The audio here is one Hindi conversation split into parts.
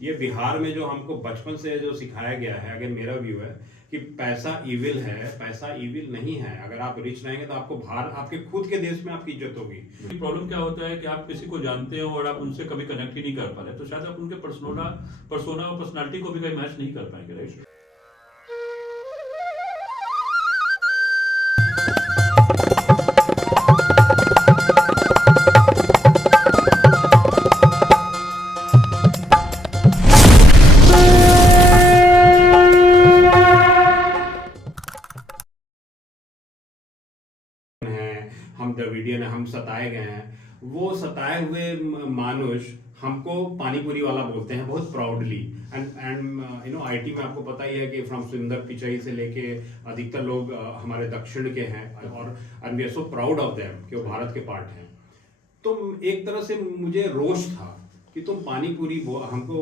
ये बिहार में जो हमको बचपन से जो सिखाया गया है, अगर मेरा व्यू है कि पैसा इविल है, पैसा इविल नहीं है। अगर आप रिच रहेंगे तो आपको बाहर आपके खुद के देश में आपकी इज्जत होगी। प्रॉब्लम क्या होता है कि आप किसी को जानते हो और आप उनसे कभी कनेक्ट ही नहीं कर पा रहे, तो शायद आप उनके पर्सोना और पर्सनालिटी को भी कहीं मैच नहीं कर पाएंगे, राइट? हम द्रविडियन हम सताए गए हैं, वो सताए हुए मानुष हमको पानीपुरी वाला बोलते हैं बहुत प्राउडली। एंड आईटी में आपको पता ही है कि फ्रॉम सुंदर पिचाई से लेके अधिकतर लोग हमारे दक्षिण के हैं, और and we are so proud of them कि वो भारत के पार्ट हैं। तो एक तरह से मुझे रोष था कि तुम हमको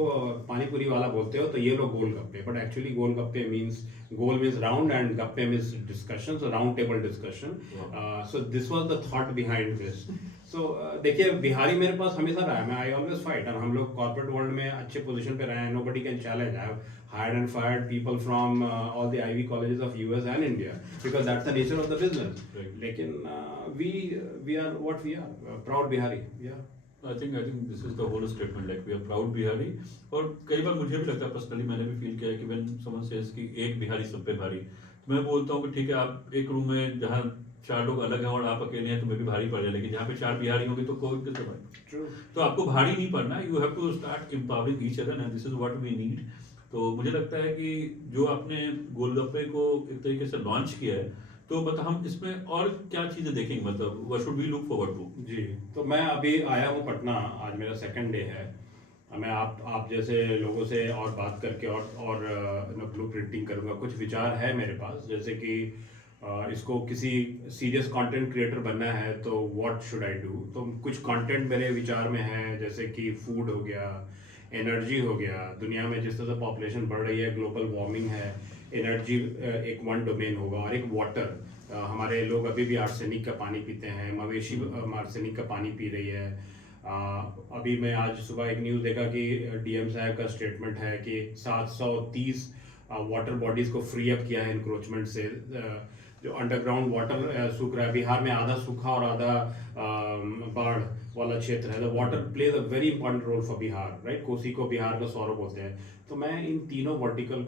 पानीपुरी वाला बोलते हो, तो ये लोग golgappe, but actually golgappe means gol means round and gappe means discussion, so round table discussion. So this was the thought behind this. So देखिए, बिहारी मेरे पास हमेशा रहा है, मैं आई ऑलवेज फाइट, और हम लोग कॉर्पोरेट वर्ल्ड में अच्छे पोजीशन पे रहे हैं, nobody can challenge. I have hired and fired people from all the Ivy colleges of US and India because that's the nature of the business. Right. लेकिन we are what we are, proud Bihari. Yeah. I think this is the whole statement, like we are proud Bihari. और कई बार मुझे भी लगता है, पर्सनली मैंने भी फील किया है कि when someone says कि एक बिहारी सब पे भारी, तो मैं बोलता हूँ कि ठीक है, आप एक रूम में जहाँ 4 लोग अलग हैं और आप अकेले हैं तो मैं भी भारी पड़ जाए, लेकिन जहाँ पे 4 बिहारी होंगे तो कोई कैसे भारी। True. तो आपको भारी नहीं पड़ना, you have to start empowering each other and this is what we need. तो मुझे लगता है कि जो आपने गोलगप्पे को एक तरीके से लॉन्च किया है, तो मतलब हम इसमें और क्या चीजें देखेंगे, मतलब what should we look forward to? जी, तो मैं अभी आया हूँ पटना, आज मेरा सेकंड डे है। मैं आप जैसे लोगों से और बात करके और ब्लू प्रिंटिंग करूँगा। कुछ विचार है मेरे पास, जैसे कि इसको किसी सीरियस कंटेंट क्रिएटर बनना है तो व्हाट शुड आई डू। तो कुछ कंटेंट मेरे विचार में है, जैसे कि फूड हो गया, एनर्जी हो गया। दुनिया में जिस तरह से पॉपुलेशन बढ़ रही है, ग्लोबल वार्मिंग है, एनर्जी एक वन डोमेन होगा, और एक वाटर। हमारे लोग अभी भी आर्सेनिक का पानी पीते हैं, मवेशी आर्सेनिक का पानी पी रही है। अभी मैं आज सुबह एक न्यूज़ देखा कि डीएम साहब का स्टेटमेंट है कि 730 वाटर बॉडीज को फ्री अप किया है इंक्रोचमेंट से। जो अंडरग्राउंड वाटर सूख रहा है बिहार में, आधा सूखा और आधा बाढ़ वाला क्षेत्र है। The water plays a very important role for Bihar, right. Kosi को बिहार का सौरभ बोलते हैं। तो मैं इन तीनों वर्टिकल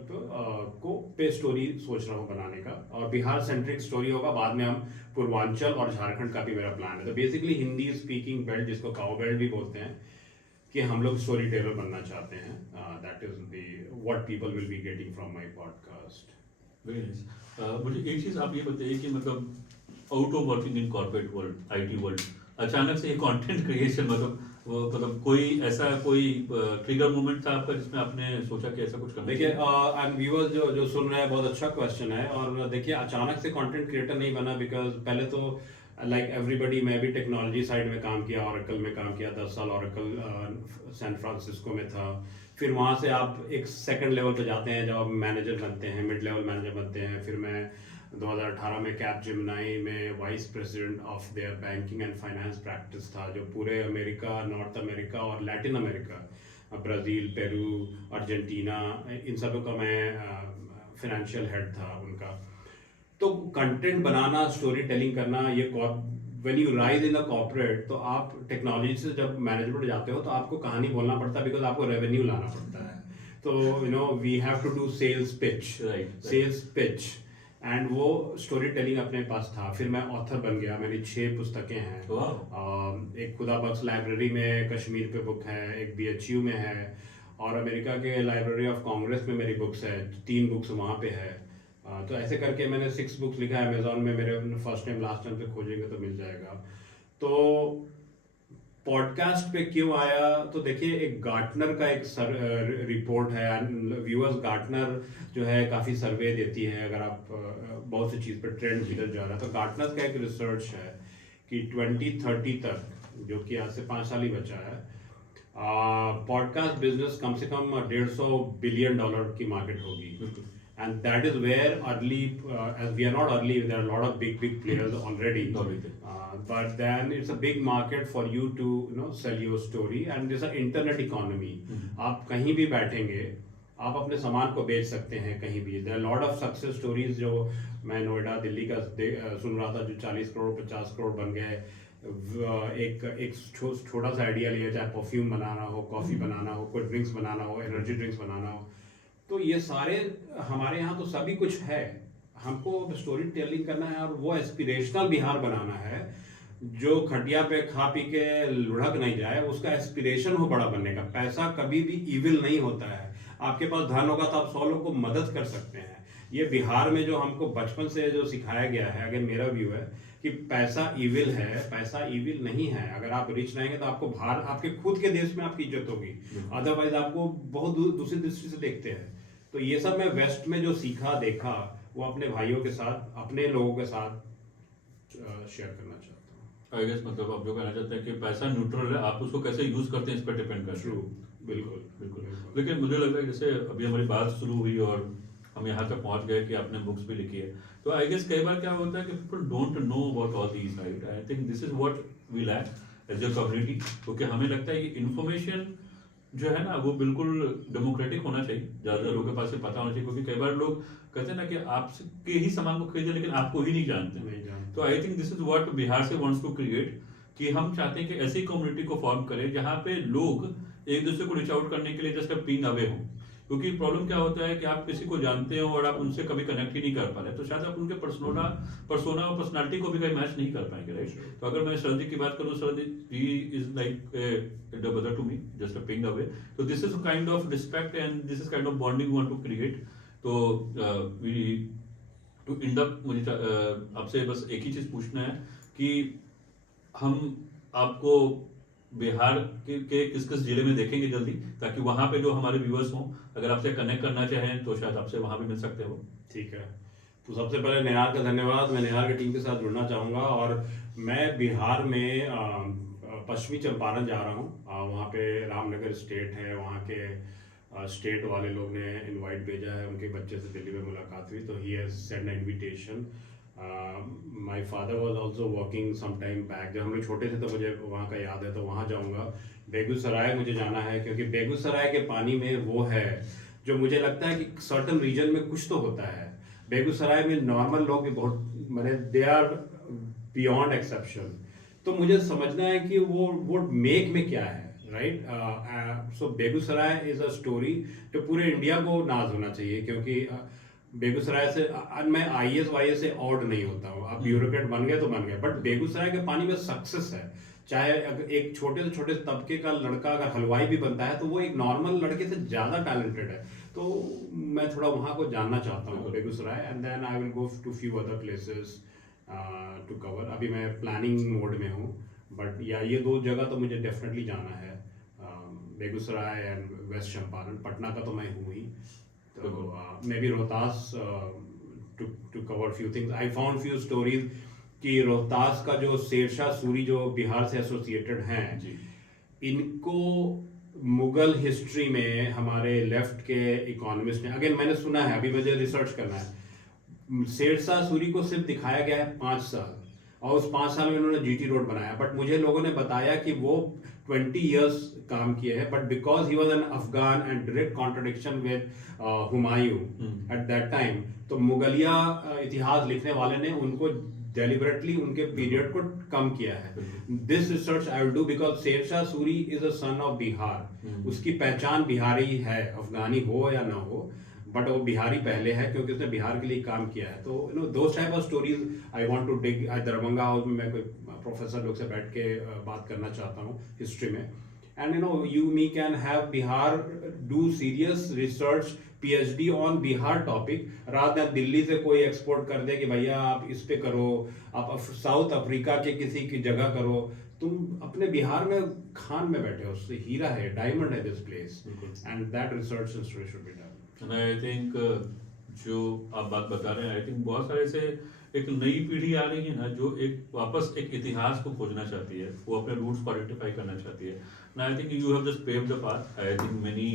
पे स्टोरी सोच रहा हूँ बनाने का, और बिहार सेंट्रिक स्टोरी होगा। बाद में हम पूर्वांचल और झारखंड का भी मेरा प्लान है। तो बेसिकली हिंदी स्पीकिंग बेल्ट, जिसको काओ बेल्ट भी बोलते हैं, कि हम लोग स्टोरी टेलर बनना चाहते हैं। That is the what people will be getting from my podcast. Very nice. मुझे एक चीज आप ये बताइए कि मतलब out of working in corporate world, IT world, अचानक से ये कंटेंट क्रिएशन, मतलब कोई ट्रिगर मोमेंट था आपका जिसमें आपने सोचा कि ऐसा कुछ करना? देखिए, एंड व्यूअर्स जो सुन रहे हैं, बहुत अच्छा क्वेश्चन है। और देखिए, अचानक से कंटेंट क्रिएटर नहीं बना, बिकॉज पहले तो लाइक एवरीबडी, मैं भी टेक्नोलॉजी साइड में काम किया, ऑरेकल में काम किया 10 साल, ऑरेकल सैन फ्रांसिस्को में था। फिर वहाँ से आप एक सेकंड लेवल पे जाते हैं जब आप मैनेजर बनते हैं, मिड लेवल मैनेजर बनते हैं। फिर मैं 2018 में कैपजेमिनी में vice president of their banking and finance practice था, जो पूरे अमेरिका, नॉर्थ अमेरिका और Latin America, Brazil, Peru, Argentina, इन सब का मैं फाइनेंशियल हेड था उनका। तो कंटेंट बनाना, स्टोरी टेलिंग करना, ये when you rise in the corporate, तो आप टेक्नोलॉजी से जब मैनेजमेंट जाते हो तो आपको कहानी बोलना पड़ता है, बिकॉज आपको रेवेन्यू लाना पड़ता है। तो we have to do sales pitch, sales pitch, and वो स्टोरी टेलिंग अपने पास था। फिर मैं ऑथर बन गया, मेरी 6 पुस्तकें हैं। एक खुदा बख्श लाइब्रेरी में कश्मीर पे बुक है, एक BHU में है, और अमेरिका के लाइब्रेरी ऑफ कांग्रेस में मेरी बुक्स है, 3 बुक्स वहाँ पे है। तो ऐसे करके मैंने 6 बुक्स लिखा है। अमेजोन में मेरे फर्स्ट टाइम लास्ट टाइम पे खोजेंगे तो मिल जाएगा। तो पॉडकास्ट पे क्यों आया, तो देखिए, एक गार्टनर का एक रिपोर्ट है। व्यूअर्स, गार्टनर जो है काफ़ी सर्वे देती है, अगर आप बहुत सी चीज़ पर ट्रेंड किधर जा रहा है। तो गार्टनर का एक रिसर्च है कि 2030 तक, जो कि आज से 5 साल ही बचा है, पॉडकास्ट बिजनेस कम से कम $150 बिलियन की मार्केट होगी। and that is where early, as we are not early, there are a lot of big players already. Already. But then it's a big market for you to sell your story, and there's an internet economy. आप कहीं भी बैठेंगे, आप अपने सामान को बेच सकते हैं कहीं भी. There are lot of success stories जो मैं नोएडा दिल्ली का सुन रहा था, जो 40 करोड़ 50 करोड़ बन गए. एक छोटा सा आइडिया लिया, चाहे परफ्यूम बनाना हो, कॉफ़ी बनाना हो, कोई ड्रिंक्स बनाना हो, एनर्जी ड्रिंक्स बनाना हो. तो ये सारे हमारे यहाँ तो सभी कुछ है. हमको स्टोरी टेलिंग करना है और वो एस्पिरेशनल बिहार बनाना है, जो खटिया पे खा पी के लुढ़क नहीं जाए, उसका एस्पिरेशन हो बड़ा बनने का. पैसा कभी भी इविल नहीं होता है. आपके पास धन होगा तो आप 100 लोगों को मदद कर सकते हैं. ये बिहार में जो हमको बचपन से जो सिखाया गया है, अगर मेरा व्यू है कि पैसा इविल है, पैसा इविल नहीं है. अगर आप रिच रहेंगे तो आपको बाहर आपके खुद के देश में आपकी इज्जत होगी, अदरवाइज आपको बहुत दूसरी दृष्टि से देखते हैं. तो ये सब मैं वेस्ट में जो सीखा देखा, वो अपने भाइयों के साथ, अपने लोगों के साथ शेयर करना चाहता हूँ. आई गेस मतलब आप जो कहना चाहते हैं कि पैसा न्यूट्रल है, आप उसको कैसे यूज करते हैं इस पर डिपेंड करता है. ट्रू, बिल्कुल बिल्कुल. लेकिन मुझे लग रहा है जैसे अभी हमारी बात शुरू हुई और हम यहाँ तक पहुँच गए कि आपने बुक्स भी लिखी है, तो आई गेस कई बार क्या होता है कि people don't know about all these, right. I think this is what we lack as a community, क्योंकि हमें लगता है कि इन्फॉर्मेशन जो है ना वो बिल्कुल डेमोक्रेटिक होना चाहिए, ज़्यादा लोगों के पास पता होना चाहिए, क्योंकि कई बार लोग कहते हैं ना कि आपके ही सामान को खरीदे लेकिन आपको ही नहीं जानते. तो आई think this is what Bihar से वांट्स टू क्रिएट, कि हम चाहते हैं कि ऐसी कम्युनिटी को फॉर्म करें जहाँ पे लोग एक दूसरे को रीच आउट करने के लिए जस्ट अ पिंग अवे हो. क्योंकि प्रॉब्लम क्या होता है कि आप किसी को जानते हो और आप उनसे कभी कनेक्ट ही नहीं कर पा रहे, तो शायद आप उनके पर्सोना और पर्सनालिटी को भी कहीं मैच नहीं कर पाएंगे, राइट. तो अगर मैं शरद जी की बात करूँ, Sharad ji is like a brother to me, just a ping away. So this is a kind of respect and this is kind of bonding we want to create. तो we to end up, मुझे आपसे बस एक ही चीज़ पूछना है कि हम आपको बिहार के किस किस जिले में देखेंगे जल्दी, ताकि वहाँ पे जो हमारे व्यूअर्स हों, अगर आपसे कनेक्ट करना चाहें तो शायद आपसे वहाँ भी मिल सकते हो. ठीक है. तो सबसे पहले नेहार का धन्यवाद. मैं नेहार की टीम के साथ जुड़ना चाहूँगा, और मैं बिहार में पश्चिमी चंपारण जा रहा हूँ. वहाँ पे रामनगर स्टेट है, वहाँ के स्टेट वाले लोग ने इनवाइट भेजा है. उनके बच्चे से दिल्ली में मुलाकात हुई, तो he has send an invitation. My father was also working some time back. जब हम लोग छोटे थे तो मुझे वहाँ का याद है, तो वहाँ जाऊँगा. बेगूसराय मुझे जाना है, क्योंकि बेगूसराय के पानी में वो है जो मुझे लगता है कि सर्टन रीजन में कुछ तो होता है. बेगूसराय में नॉर्मल लोग भी बहुत, मैंने दे आर बियॉन्ड एक्सेप्शन. तो मुझे समझना है कि वो मेक में क्या है, right. So Begusarai is a story जो पूरे इंडिया को नाज होना चाहिए, क्योंकि बेगूसराय से मैं IAS वाईएस से आउट नहीं होता हूँ. आप ब्यूरोक्रेट बन गए तो बन गए, बट बेगूसराय के पानी में सक्सेस है. चाहे अगर एक छोटे से छोटे तबके का लड़का अगर हलवाई भी बनता है तो वो एक नॉर्मल लड़के से ज़्यादा टैलेंटेड है. तो मैं थोड़ा वहाँ को जानना चाहता हूँ, Begusarai, and then I will go to few other places to cover. अभी मैं प्लानिंग मोड में हूँ, बट ये 2 जगह तो मुझे डेफिनेटली जाना है, बेगूसराय एंड वेस्ट चंपारण. पटना का तो मैं हूँ ही, तो maybe Rohtas to cover few things. I found few stories कि रोहतास का जो शेरशाह सूरी जो बिहार से एसोसिएटेड हैं, इनको मुगल हिस्ट्री में हमारे लेफ्ट के इकोनॉमिस्ट ने, अगेन मैंने सुना है, अभी मुझे रिसर्च करना है, शेरशाह सूरी को सिर्फ दिखाया गया है 5 साल, और उस 5 साल में उन्होंने GT रोड बनाया. बट मुझे लोगों ने बताया कि वो 20 years काम किए हैं, but because he was an Afghan and direct contradiction with Humayun at that time, तो मुगलिया इतिहास लिखने वाले ने उनको डेलिबरेटली उनके पीरियड को कम किया है. This research I will do, because Sher Shah Suri is a son of Bihar. उसकी पहचान बिहारी है, अफगानी हो या ना हो, बट वो बिहारी पहले है, क्योंकि उसने बिहार के लिए काम किया है. तो those type of stories I want to dig. Darbhanga house में मैं कोई प्रोफेसर लोग से बैठ के बात करना चाहता हूँ हिस्ट्री में. And you me can have Bihar do serious research PhD on Bihar topic, रात में दिल्ली से कोई एक्सपोर्ट कर दे कि भैया आप इस पे करो, आप साउथ अफ्रीका के किसी की जगह करो. तुम अपने बिहार में खान में बैठे हो, हीरा है, डायमंड है this place, and that research story should be done. And I think जो आप बात बता रहे हैं, आई थिंक बहुत सारे से एक नई पीढ़ी आ रही है ना, जो एक वापस एक इतिहास को खोजना चाहती है, वो अपने रूट्स को आइडेंटिफाई करना चाहती है. And I think you have just paved the path. I think many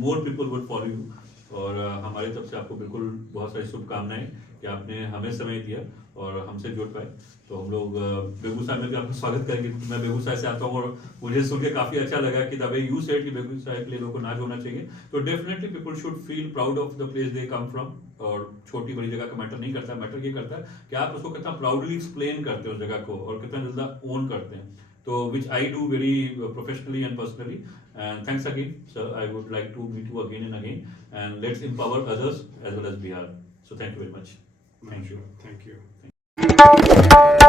more people would follow you, और हमारी तरफ से आपको बिल्कुल बहुत सारी शुभकामनाएं कि आपने हमें समय दिया और हमसे जुड़ पाए। तो हम लोग बेगूसराय में भी आपका स्वागत करेंगे। मैं बेगूसराय से आता हूँ और मुझे सुन के काफ़ी अच्छा लगा कि द वे यू सेड कि बेगूसराय के लिए लोगों को नाच होना चाहिए। तो definitely people should feel proud of the place they come from. और छोटी बड़ी जगह का मैटर नहीं करता, मैटर ये करता है कि आप उसको कितना प्राउडली एक्सप्लेन करते हो उस जगह को और कितना ज़्यादा ओन करते हैं। तो which I do very professionally and personally. And thanks again, sir. I would like to meet you again and again. And let's empower others as well as Bihar. So thank you very much. Thank you.